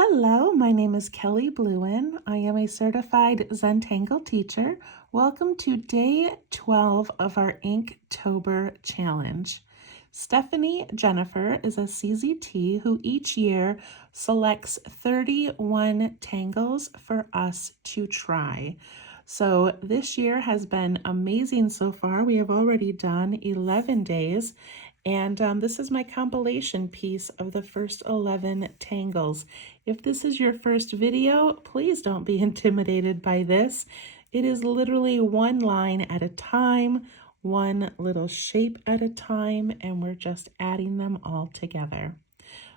Hello, my name is Kelly Bluen. I am a certified Zentangle teacher. Welcome to day 12 of our Inktober challenge. Stephanie Jennifer is a CZT who each year selects 31 tangles for us to try. So this year has been amazing so far. We have already done 11 days. And this is my compilation piece of the first 11 tangles. If this is your first video, please don't be intimidated by this. It is literally one line at a time, one little shape at a time, and we're just adding them all together.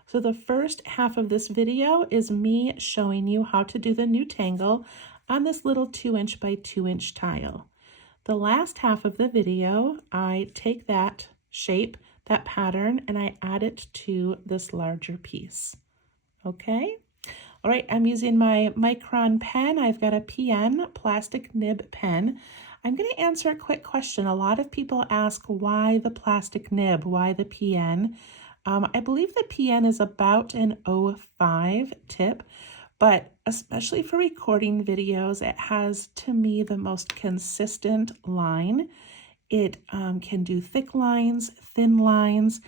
So the first half of this video is me showing you how to do the new tangle on this little 2" by 2" tile. The last half of the video, I take that shape, that pattern, and I add it to this larger piece. Okay? All right, I'm using my micron pen. I've got a PN, plastic nib pen. I'm going to answer a quick question. A lot of people ask why the plastic nib, why the PN? I believe the PN is about an 0.5 tip, but especially for recording videos, it has, to me, the most consistent line. It can do thick lines, thin lines,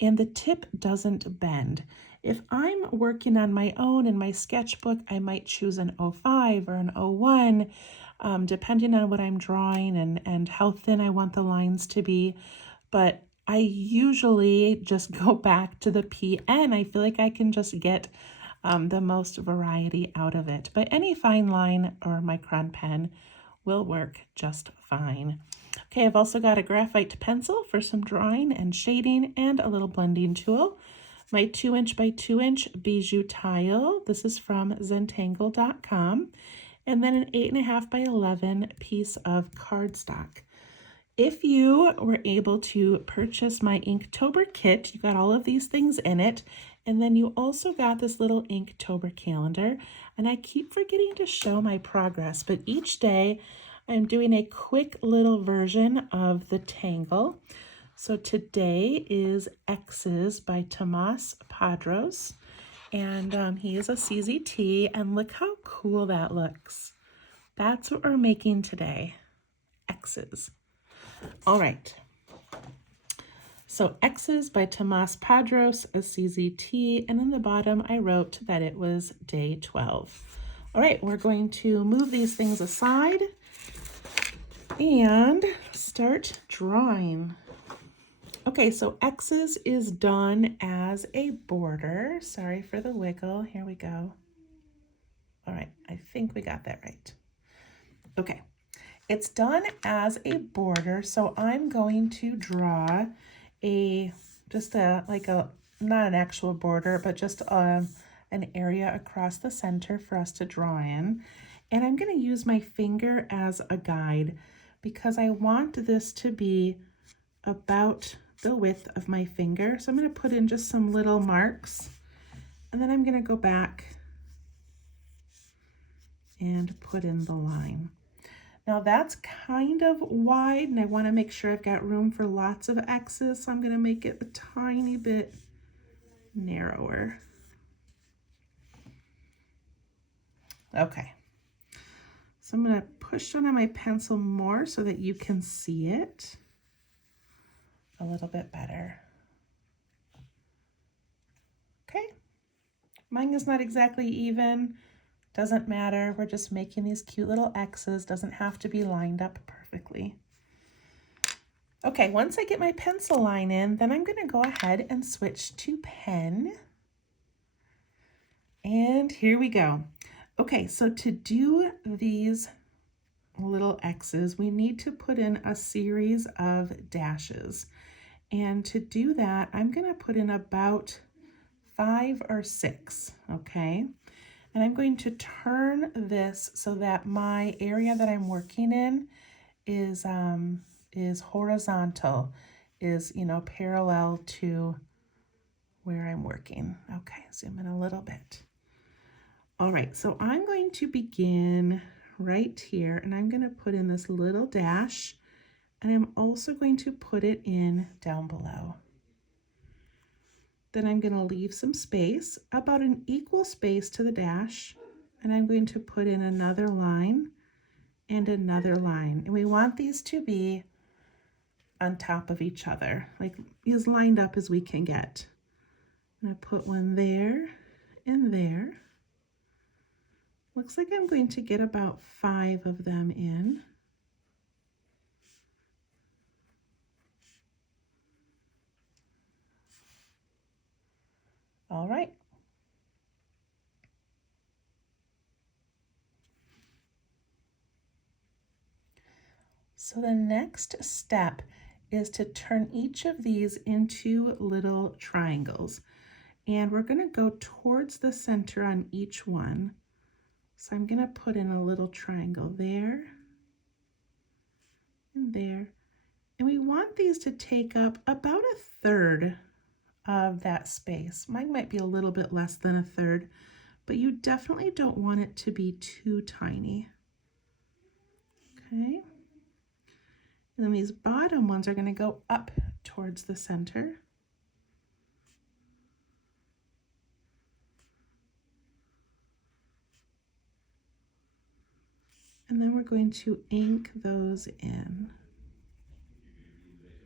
and the tip doesn't bend. If I'm working on my own in my sketchbook, I might choose an 0.5 or an 0.1, depending on what I'm drawing and how thin I want the lines to be. But I usually just go back to the PN. I feel like I can just get the most variety out of it. But any fine line or micron pen will work just fine. Okay, I've also got a graphite pencil for some drawing and shading and a little blending tool. My 2" by 2" bijou tile. This is from Zentangle.com. And then an 8.5 by 11 piece of cardstock. If you were able to purchase my Inktober kit, you got all of these things in it. And then you also got this little Inktober calendar. And I keep forgetting to show my progress, but each day I'm doing a quick little version of the tangle. So today is X's by Tomas Padros, and he is a CZT, and look how cool that looks. That's what we're making today, X's. All right. So X's by Tomas Padros, a CZT, and in the bottom I wrote that it was day 12. All right, we're going to move these things aside and start drawing. Okay, so X's is done as a border. Sorry for the wiggle. Here we go. All right, I think we got that right. Okay, it's done as a border, so I'm going to draw not an actual border, but just an area across the center for us to draw in. And I'm going to use my finger as a guide because I want this to be about the width of my finger. So I'm going to put in just some little marks, and then I'm going to go back and put in the line. Now that's kind of wide, and I want to make sure I've got room for lots of X's, so I'm going to make it a tiny bit narrower. Okay, so I'm going to push down on my pencil more so that you can see it a little bit better. Okay, mine is not exactly even, doesn't matter. We're just making these cute little X's, doesn't have to be lined up perfectly. Okay, once I get my pencil line in, then I'm gonna go ahead and switch to pen. And here we go. Okay, so to do these little X's, we need to put in a series of dashes. And to do that, I'm going to put in about 5 or 6, okay? And I'm going to turn this so that my area that I'm working in is horizontal, is, parallel to where I'm working. Okay, zoom in a little bit. All right, so I'm going to begin right here, and I'm going to put in this little dash, and I'm also going to put it in down below. Then I'm going to leave some space, about an equal space to the dash, and I'm going to put in another line and another line. And we want these to be on top of each other, like as lined up as we can get. And I put one there and there. Looks like I'm going to get about 5 of them in. All right. So the next step is to turn each of these into little triangles. And we're going to go towards the center on each one. So I'm going to put in a little triangle there and there. And we want these to take up about 1/3 of that space. Mine might be a little bit less than 1/3, but you definitely don't want it to be too tiny. Okay. And then these bottom ones are going to go up towards the center. And then we're going to ink those in.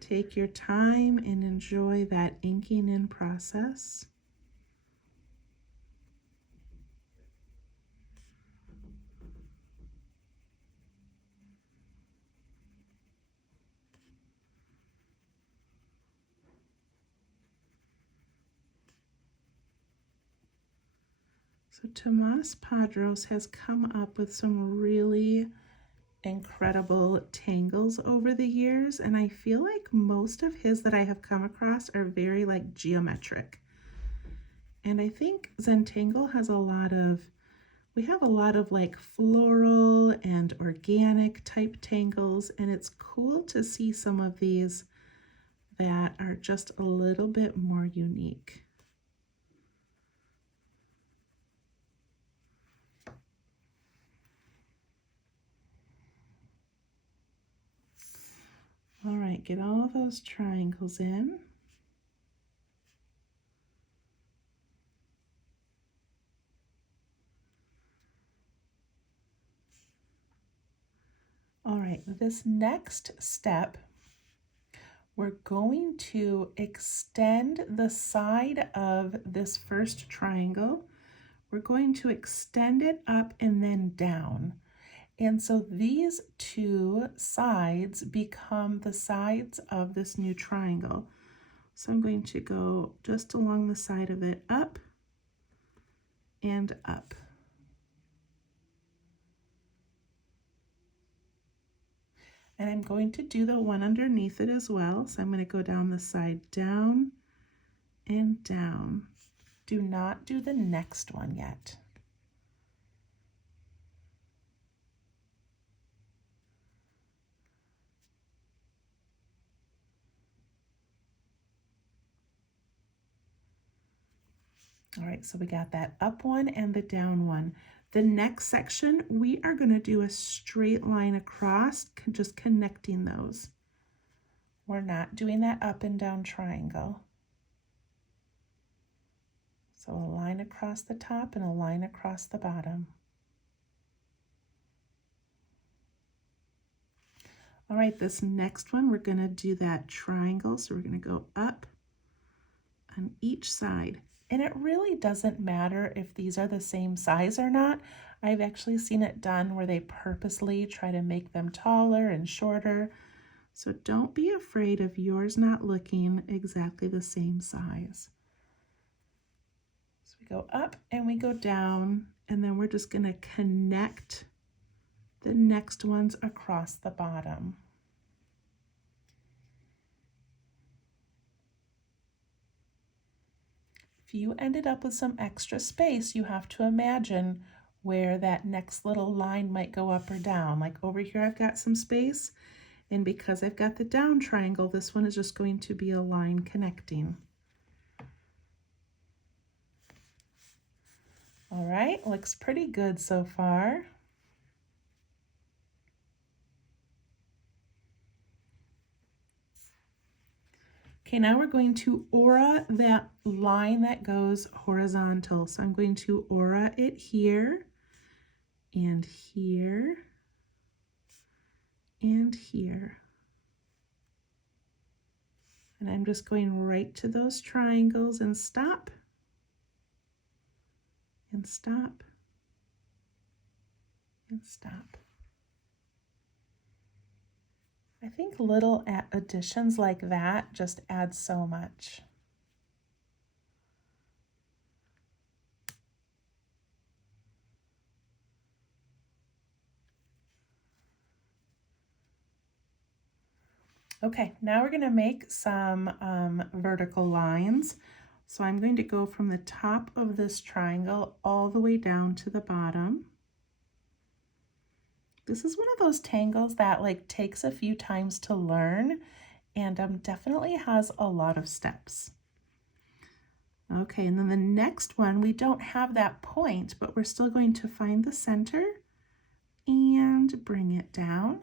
Take your time and enjoy that inking in process. So Tomas Padros has come up with some really incredible tangles over the years, and I feel like most of his that I have come across are very like geometric. And I think Zentangle has we have a lot of like floral and organic type tangles, and it's cool to see some of these that are just a little bit more unique. All right, get all those triangles in. All right, this next step, we're going to extend the side of this first triangle. We're going to extend it up and then down. And so these two sides become the sides of this new triangle. So I'm going to go just along the side of it, up and up. And I'm going to do the one underneath it as well. So I'm going to go down the side, down and down. Do not do the next one yet. All right, so we got that up one and the down one. The next section, we are going to do a straight line across, just connecting those. We're not doing that up and down triangle. So a line across the top and a line across the bottom. All right, this next one, we're going to do that triangle. So we're going to go up on each side. And it really doesn't matter if these are the same size or not. I've actually seen it done where they purposely try to make them taller and shorter. So don't be afraid of yours not looking exactly the same size. So we go up and we go down, and then we're just going to connect the next ones across the bottom. If you ended up with some extra space, you have to imagine where that next little line might go up or down. Like over here, I've got some space, and because I've got the down triangle, this one is just going to be a line connecting. All right, looks pretty good so far. Okay, now we're going to aura that line that goes horizontal. So I'm going to aura it here and here and here. And I'm just going right to those triangles and stop and stop and stop. I think little additions like that just add so much. Okay, now we're going to make some vertical lines. So I'm going to go from the top of this triangle all the way down to the bottom. This is one of those tangles that like takes a few times to learn and definitely has a lot of steps. Okay, and then the next one, we don't have that point, but we're still going to find the center and bring it down.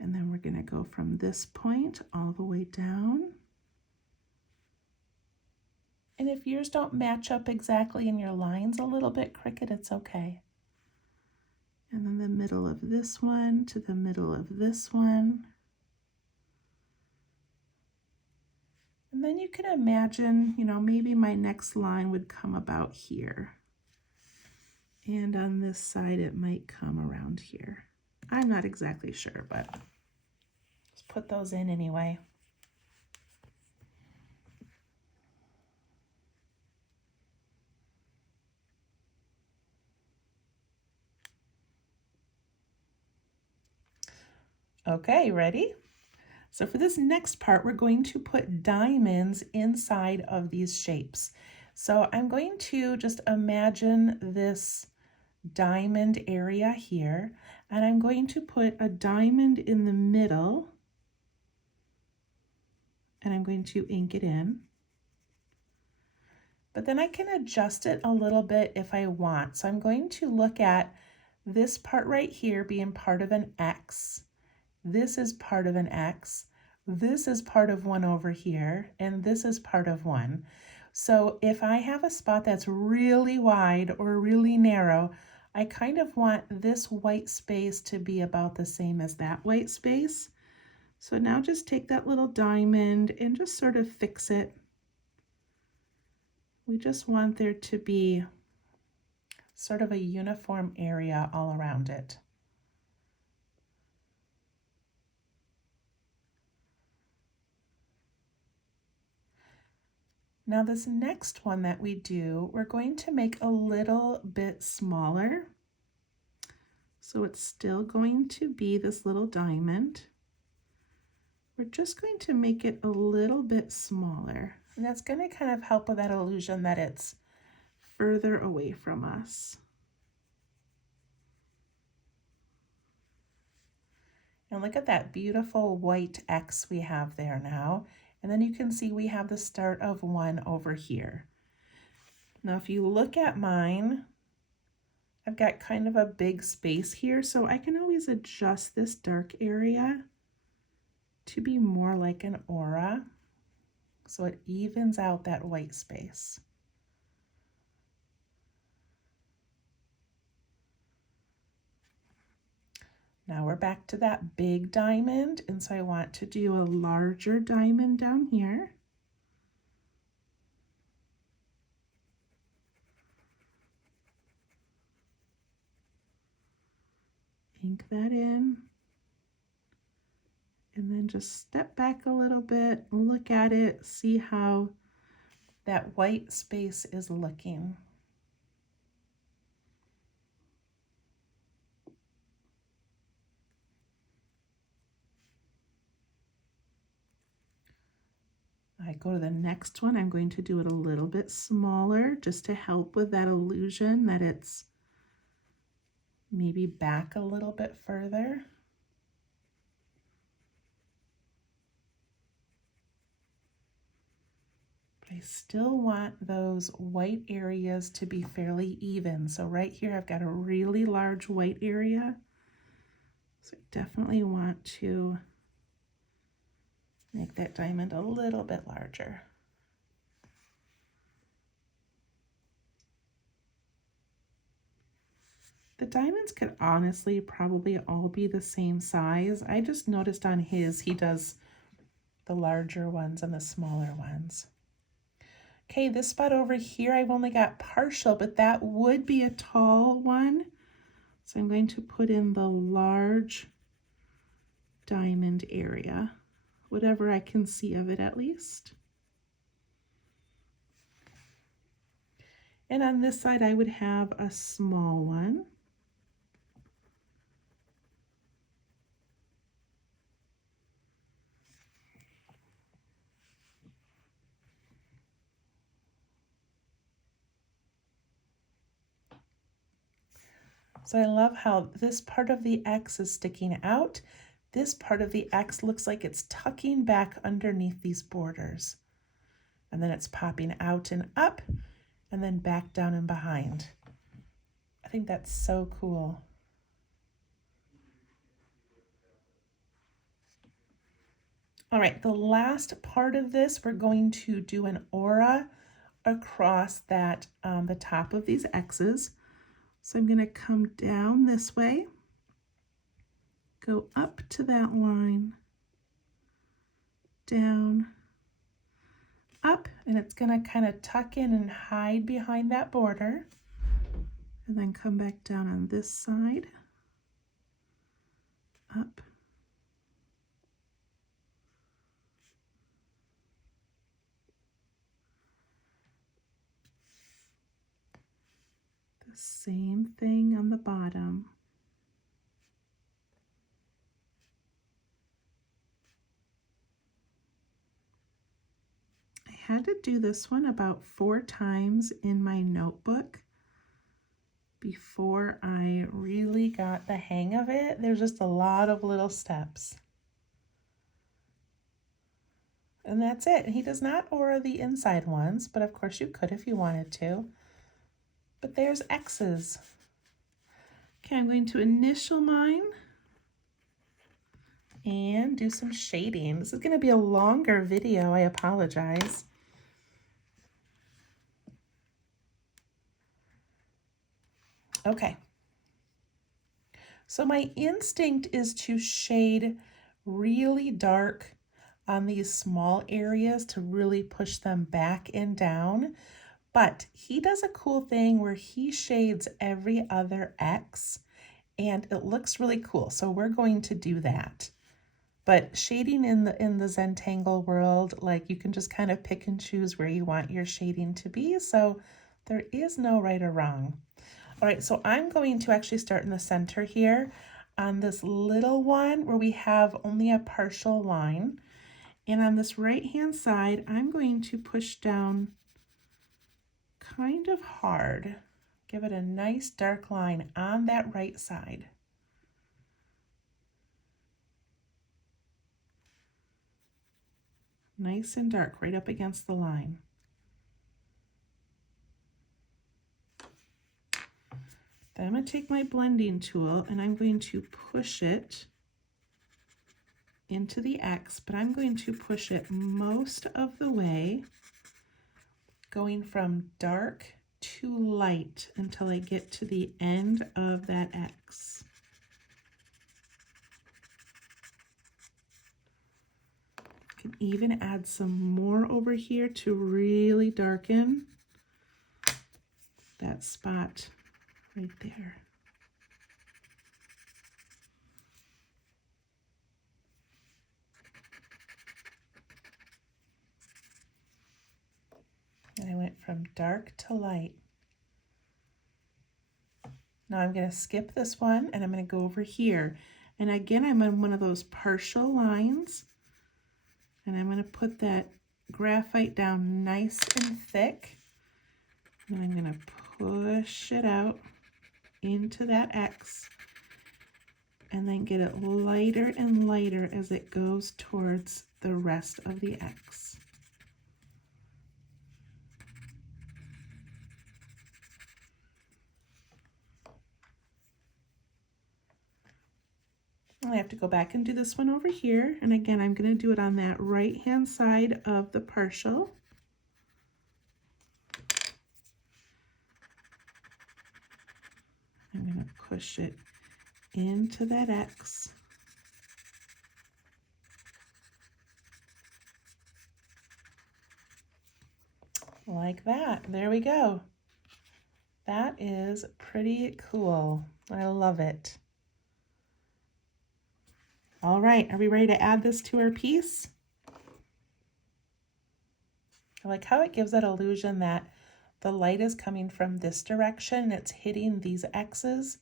And then we're going to go from this point all the way down. And if yours don't match up exactly and your line's a little bit crooked, it's okay. And then the middle of this one to the middle of this one. And then you can imagine, you know, maybe my next line would come about here. And on this side, it might come around here. I'm not exactly sure, but just put those in anyway. Okay, ready? So for this next part, we're going to put diamonds inside of these shapes. So I'm going to just imagine this diamond area here, and I'm going to put a diamond in the middle, and I'm going to ink it in. But then I can adjust it a little bit if I want. So I'm going to look at this part right here being part of an X. This is part of an X. This is part of one over here, and this is part of one. So if I have a spot that's really wide or really narrow, I kind of want this white space to be about the same as that white space. So now just take that little diamond and just sort of fix it. We just want there to be sort of a uniform area all around it. Now this next one that we do, we're going to make a little bit smaller. So it's still going to be this little diamond. We're just going to make it a little bit smaller. And that's going to kind of help with that illusion that it's further away from us. And look at that beautiful white X we have there now. And then you can see we have the start of one over here. Now, if you look at mine, I've got kind of a big space here, so I can always adjust this dark area to be more like an aura, so it evens out that white space. Now we're back to that big diamond, and so I want to do a larger diamond down here. Ink that in, and then just step back a little bit, look at it, see how that white space is looking. I go to the next one, I'm going to do it a little bit smaller just to help with that illusion that it's maybe back a little bit further. But I still want those white areas to be fairly even. So right here I've got a really large white area. So definitely want to make that diamond a little bit larger. The diamonds could honestly probably all be the same size. I just noticed on his, he does the larger ones and the smaller ones. Okay, this spot over here, I've only got partial, but that would be a tall one. So I'm going to put in the large diamond area, whatever I can see of it at least. And on this side, I would have a small one. So I love how this part of the X is sticking out. This part of the X looks like it's tucking back underneath these borders. And then it's popping out and up and then back down and behind. I think that's so cool. All right, the last part of this, we're going to do an aura across that, the top of these X's. So I'm going to come down this way, go up to that line, down, up, and it's going to kind of tuck in and hide behind that border, and then come back down on this side, up, the same thing on the bottom. I had to do this one about 4 times in my notebook before I really got the hang of it. There's just a lot of little steps. And that's it. He does not aura the inside ones, but of course you could if you wanted to. But there's X's. Okay, I'm going to initial mine and do some shading. This is going to be a longer video. I apologize. Okay. So my instinct is to shade really dark on these small areas to really push them back and down. But he does a cool thing where he shades every other X and it looks really cool. So we're going to do that. But shading in the Zentangle world, like you can just kind of pick and choose where you want your shading to be. So there is no right or wrong. All right, so I'm going to actually start in the center here on this little one where we have only a partial line. And on this right-hand side, I'm going to push down kind of hard. Give it a nice dark line on that right side. Nice and dark right up against the line. Then I'm going to take my blending tool and I'm going to push it into the X, but I'm going to push it most of the way, going from dark to light until I get to the end of that X. I can even add some more over here to really darken that spot right there. And I went from dark to light. Now I'm going to skip this one and I'm going to go over here. And again, I'm on one of those partial lines. And I'm going to put that graphite down nice and thick. And I'm going to push it out into that X. And then get it lighter and lighter as it goes towards the rest of the X. I have to go back and do this one over here. And again, I'm going to do it on that right-hand side of the partial. I'm going to push it into that X. Like that. There we go. That is pretty cool. I love it. All right, are we ready to add this to our piece? I like how it gives that illusion that the light is coming from this direction, it's hitting these X's,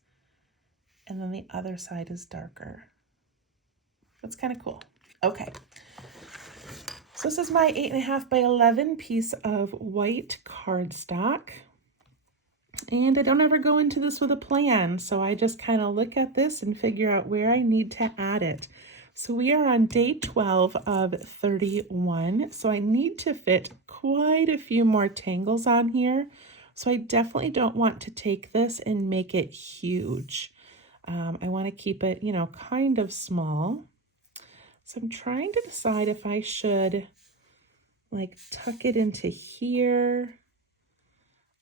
and then the other side is darker. That's kind of cool. Okay, so this is my 8.5 by 11 piece of white cardstock. And I don't ever go into this with a plan, so I just kind of look at this and figure out where I need to add it. So we are on day 12 of 31, so I need to fit quite a few more tangles on here. So I definitely don't want to take this and make it huge. I want to keep it, you know, kind of small. So I'm trying to decide if I should like tuck it into here,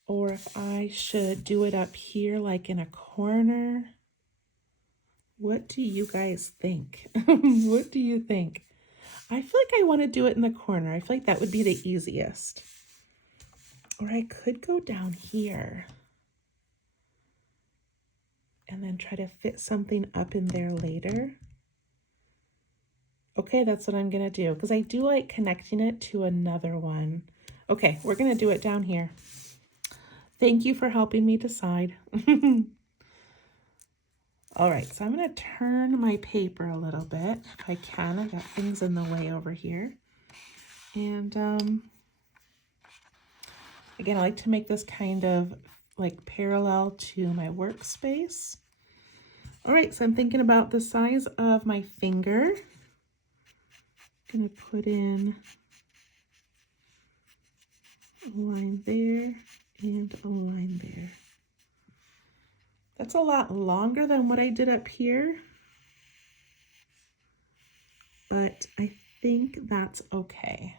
or if I should do it up here like in a corner. What do you guys think? What do you think? I feel like I want to do it in the corner. I feel like that would be the easiest. Or I could go down here and then try to fit something up in there later. Okay, that's what I'm going to do, because I do like connecting it to another one. Okay, we're going to do it down here. Thank you for helping me decide. All right, so I'm going to turn my paper a little bit if I can. I got things in the way over here. And again, I like to make this kind of like parallel to my workspace. All right, so I'm thinking about the size of my finger. I'm going to put in a line there and a line there. That's a lot longer than what I did up here, but I think that's okay.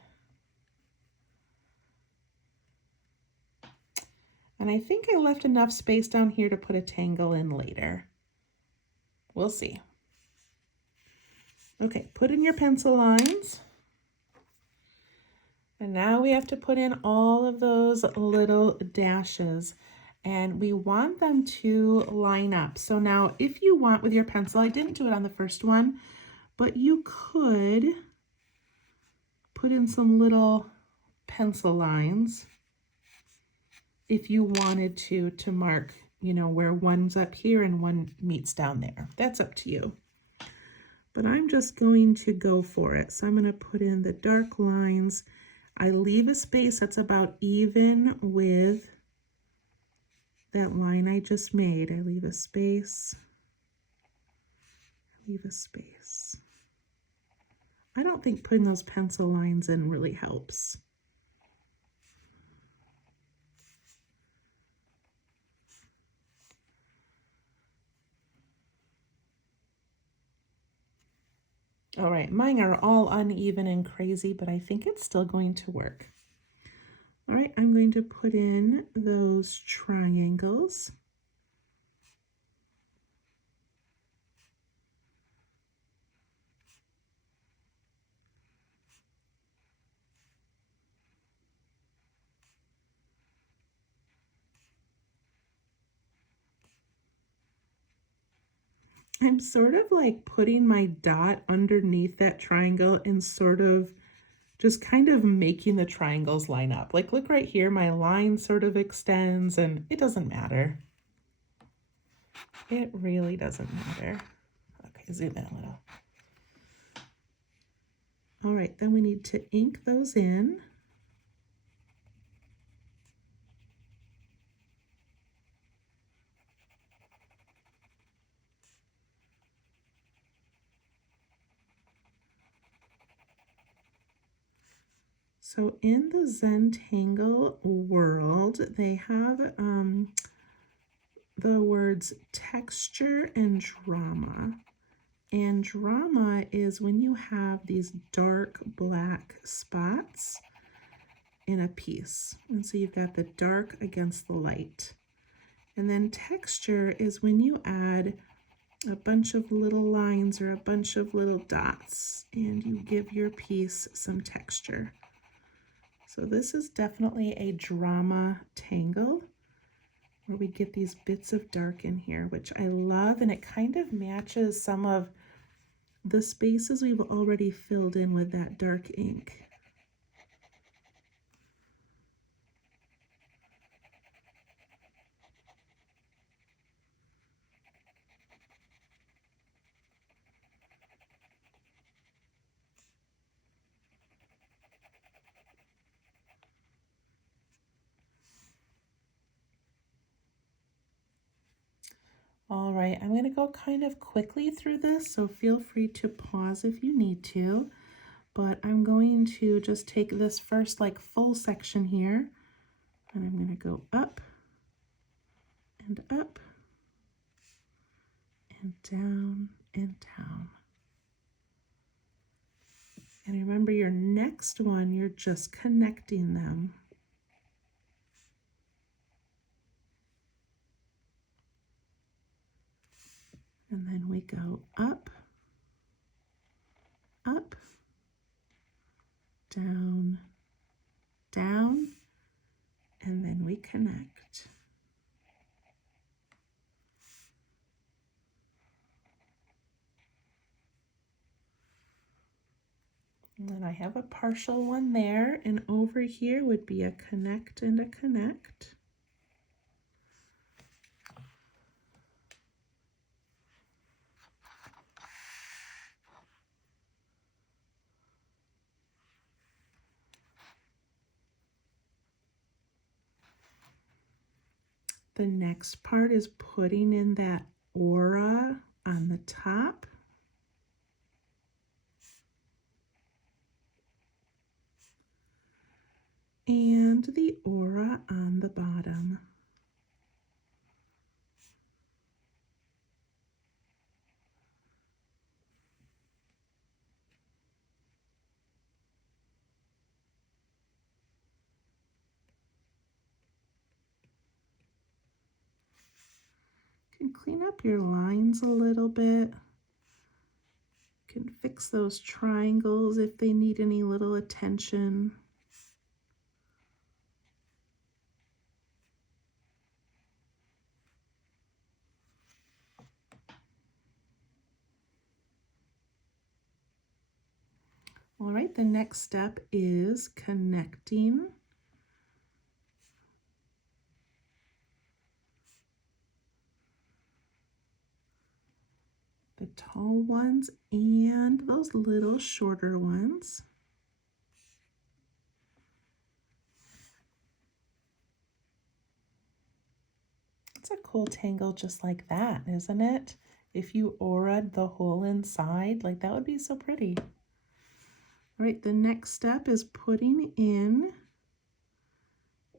And I think I left enough space down here to put a tangle in later. We'll see. Okay, put in your pencil lines. And now we have to put in all of those little dashes, and we want them to line up. So now if you want with your pencil, I didn't do it on the first one, but you could put in some little pencil lines if you wanted to mark, you know, where one's up here and one meets down there. That's up to you. But I'm just going to go for it. So I'm going to put in the dark lines. I leave a space that's about even with that line I just made. I leave a space, leave a space. I don't think putting those pencil lines in really helps. All right, mine are all uneven and crazy, but I think it's still going to work. All right, I'm going to put in those triangles. I'm sort of like putting my dot underneath that triangle and sort of just kind of making the triangles line up. Like look right here, my line sort of extends and it doesn't matter. It really doesn't matter. Okay, zoom in a little. All right, then we need to ink those in. So in the Zentangle world, they have the words texture and drama. And drama is when you have these dark black spots in a piece. And so you've got the dark against the light. And then texture is when you add a bunch of little lines or a bunch of little dots and you give your piece some texture. So this is definitely a drama tangle where we get these bits of dark in here, which I love, and it kind of matches some of the spaces we've already filled in with that dark ink. All right, I'm going to go kind of quickly through this, so feel free to pause if you need to. But I'm going to just take this first like full section here, and I'm going to go up and up and down and down. And remember, your next one, you're just connecting them. And then we go up, up, down, down, and then we connect. And then I have a partial one there, and over here would be a connect and a connect. The next part is putting in that aura on the top. And the aura on the bottom. You can clean up your lines a little bit. You can fix those triangles if they need any little attention. All right, the next step is connecting. The tall ones and those little shorter ones. It's a cool tangle just like that, isn't it? If you aura'd the whole inside, like that would be so pretty. All right, the next step is putting in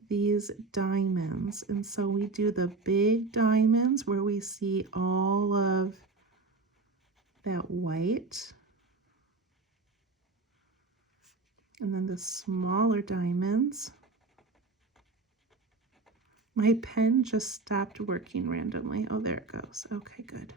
these diamonds. And so we do the big diamonds where we see all of that white. And then the smaller diamonds. My pen just stopped working randomly. Oh, there it goes. Okay, good.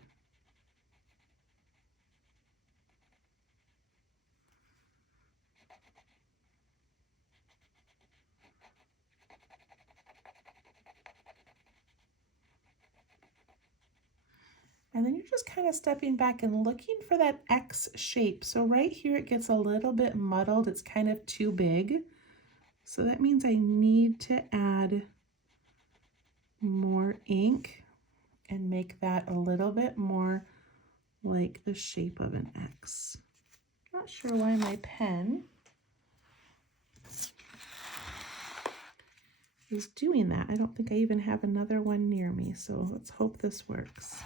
And then you're just kind of stepping back and looking for that X shape. So right here, it gets a little bit muddled. It's kind of too big. So that means I need to add more ink and make that a little bit more like the shape of an X. Not sure why my pen is doing that. I don't think I even have another one near me. So let's hope this works.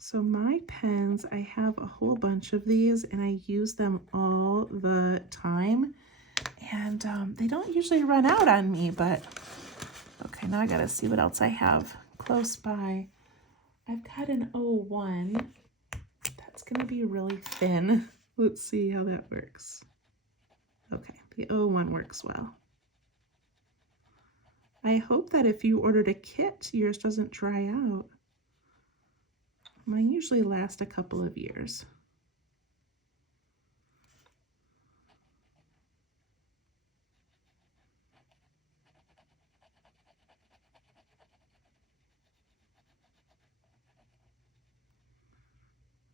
So my pens, I have a whole bunch of these and I use them all the time. And they don't usually run out on me, but okay, now I gotta see what else I have close by. I've got an 01. That's gonna be really thin. Let's see how that works. Okay, the 01 works well. I hope that if you ordered a kit, yours doesn't dry out. Mine usually last a couple of years.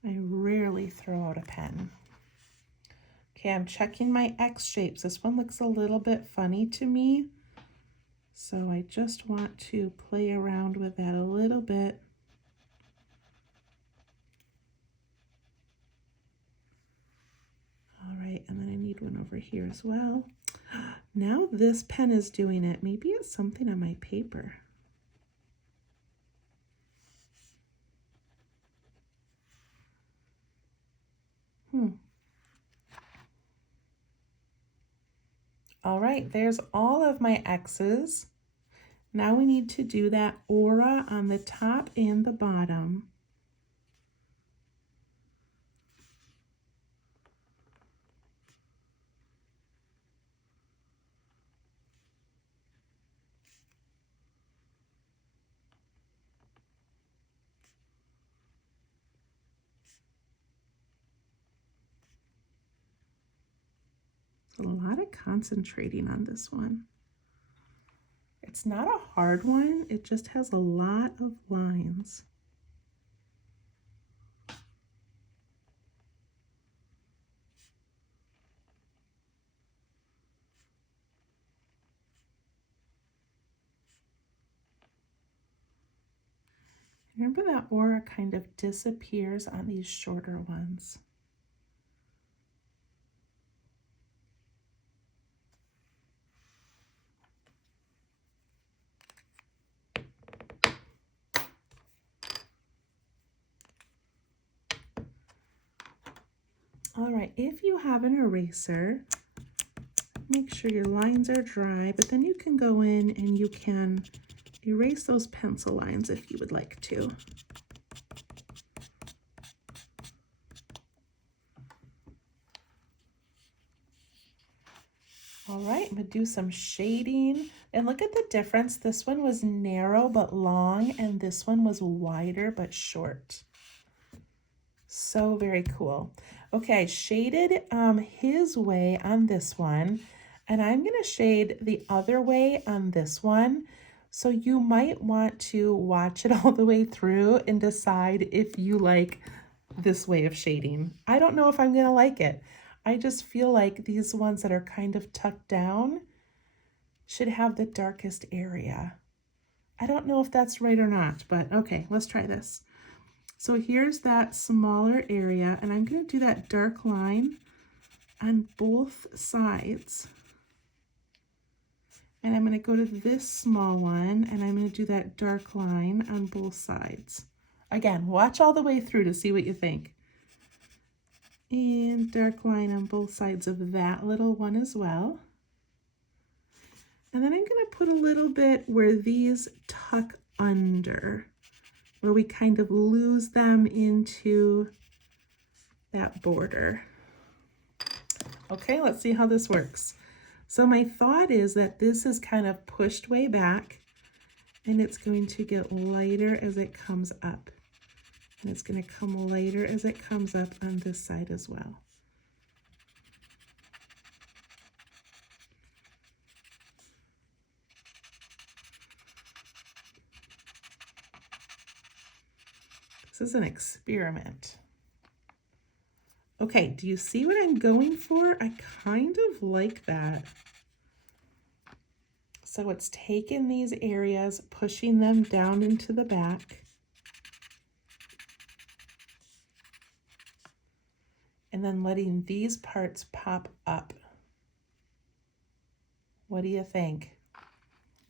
I rarely throw out a pen. Okay, I'm checking my X shapes. This one looks a little bit funny to me, so I just want to play around with that a little bit. All right, and then I need one over here as well. Now this pen is doing it. Maybe it's something on my paper. All right, there's all of my X's. Now we need to do that aura on the top and the bottom. A lot of concentrating on this one. It's not a hard one, it just has a lot of lines. Remember that aura kind of disappears on these shorter ones. All right, if you have an eraser, make sure your lines are dry, but then you can go in and you can erase those pencil lines if you would like to. All right, I'm gonna do some shading, and look at the difference. This one was narrow but long, and this one was wider but short. So very cool. Okay, I shaded his way on this one, and I'm gonna shade the other way on this one. So you might want to watch it all the way through and decide if you like this way of shading. I don't know if I'm gonna like it. I just feel like these ones that are kind of tucked down should have the darkest area. I don't know if that's right or not, but okay, let's try this. So here's that smaller area, and I'm going to do that dark line on both sides. And I'm going to go to this small one, and I'm going to do that dark line on both sides. Again, watch all the way through to see what you think. And dark line on both sides of that little one as well. And then I'm going to put a little bit where these tuck under, where we kind of lose them into that border. Okay, let's see how this works. So my thought is that this is kind of pushed way back, and it's going to get lighter as it comes up. And it's going to come lighter as it comes up on this side as well. This is an experiment. Okay, do you see what I'm going for? I kind of like that. So it's taking these areas, pushing them down into the back. And then letting these parts pop up. What do you think?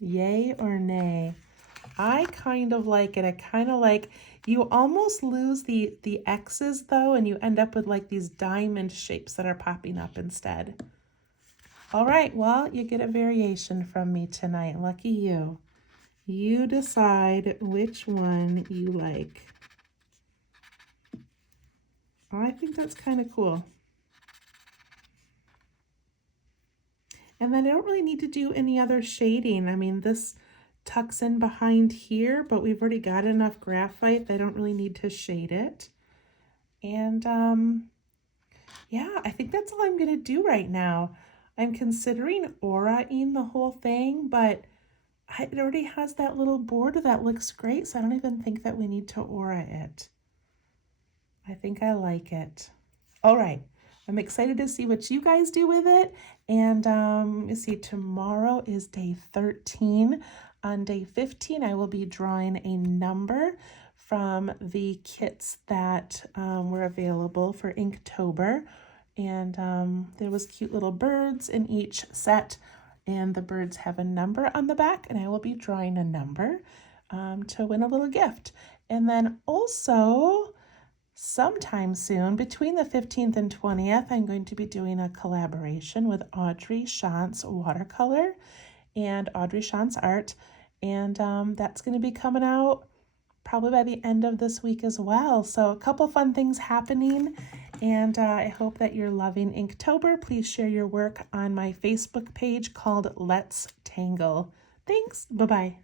Yay or nay? I kind of like it. I kind of like, you almost lose the X's though, and you end up with like these diamond shapes that are popping up instead. All right, well, you get a variation from me tonight. Lucky you. You decide which one you like. Oh, I think that's kind of cool. And then I don't really need to do any other shading. I mean, this tucks in behind here, but we've already got enough graphite that I don't really need to shade it. And yeah, I think that's all I'm gonna do right now. I'm considering aura-ing the whole thing, but it already has that little border that looks great, so I don't even think that we need to aura it. I think I like it. All right, I'm excited to see what you guys do with it. And you see, tomorrow is day 13. On day 15, I will be drawing a number from the kits that were available for Inktober. And there was cute little birds in each set, and the birds have a number on the back, and I will be drawing a number to win a little gift. And then also, sometime soon, between the 15th and 20th, I'm going to be doing a collaboration with Audrey Shantz Watercolor and Audrey Shantz Art, and that's going to be coming out probably by the end of this week as well. So a couple fun things happening, and I hope that you're loving Inktober. Please share your work on my Facebook page called Let's Tangle. Thanks. Bye-bye.